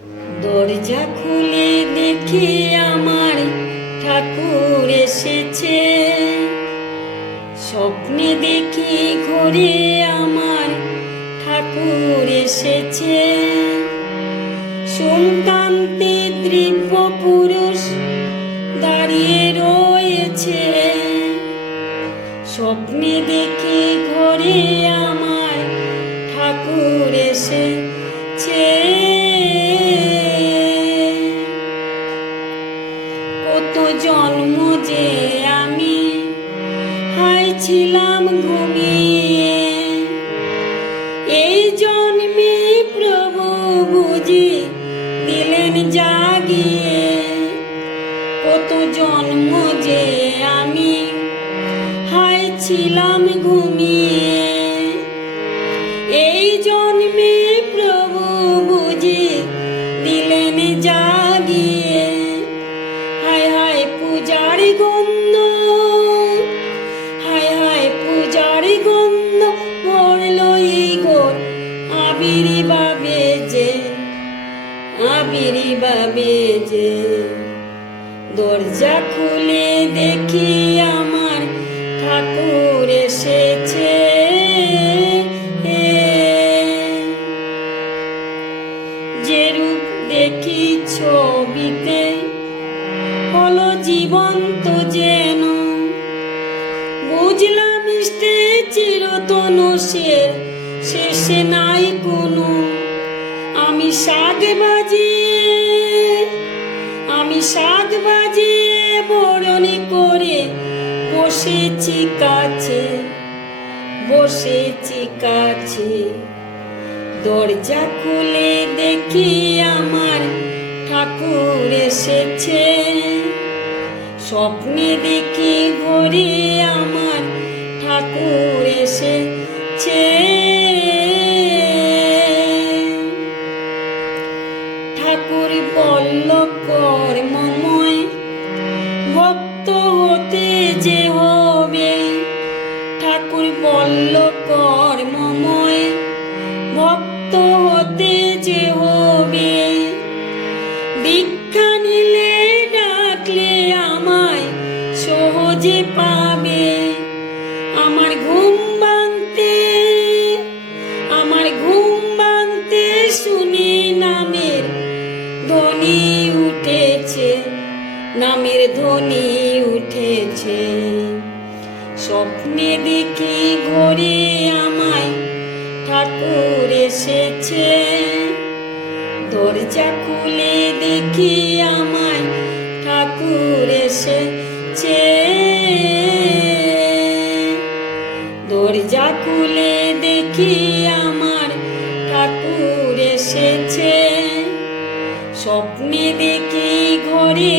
দরজা খুলে দেখি আমার ঠাকুর এসেছে। স্বপ্নে দেখি ঘরে আমার ঠাকুর এসেছে। সন্তানতে দিব্য পুরুষ দাঁড়িয়ে রয়েছে। স্বপ্নে দেখি ঘরে আমার ঠাকুর এসেছে। কত জন্ম যে আমি হাইছিলাম ঘুমিয়ে, এই জন্মে প্রভু বুঝি দিলেন জাগিয়ে। কত জন্ম যে আমি হাইছিলাম ঘুমিয়ে, এই জন্মে প্রভু বুঝি দিলেন জাগিয়ে। হায় হায় পূজার গন্ধ, হায় হায় পূজার গন্ধ পড়ল এই ঘর আবির্ভাবে যে, আবির্ভাবে যে। দরজা খুলে দেখি আমার ঠাকুর এসেছে। যে রূপ দেখি ছবিতে হলো জীবন্ত যেন, বুঝলাম ইষ্টে চিরতন শেষে নাই কোনো। আমি শাক বাজিয়ে বরণী করে বসেছি কাছে, বসেছি কাছে। দরজা খুলে দেখি আমার ঠাকুর এসেছে। স্বপ্নে দেখি ঘরে আমার ঠাকুর এসেছে। ঠাকুর বলল কর্মময় ভক্ত হতে যে হবে। ঠাকুর বলল কর্মময় ভক্ত হতে যে হবে। দীক্ষা নিলে ডাকলে আমায় সহজে পাবে। আমার ঘুম ভাঙতে শুনি নামের ধ্বনি উঠেছে, নামের ধ্বনি উঠেছে। স্বপ্নে দেখি ঘরে আমায় ঠাকুর এসেছে। দরজা খুলে দেখি আমায় ঠাকুর এসেছে। দরজা খুলে দেখি আমার ঠাকুর এসেছে। স্বপ্নে দেখি ঘরে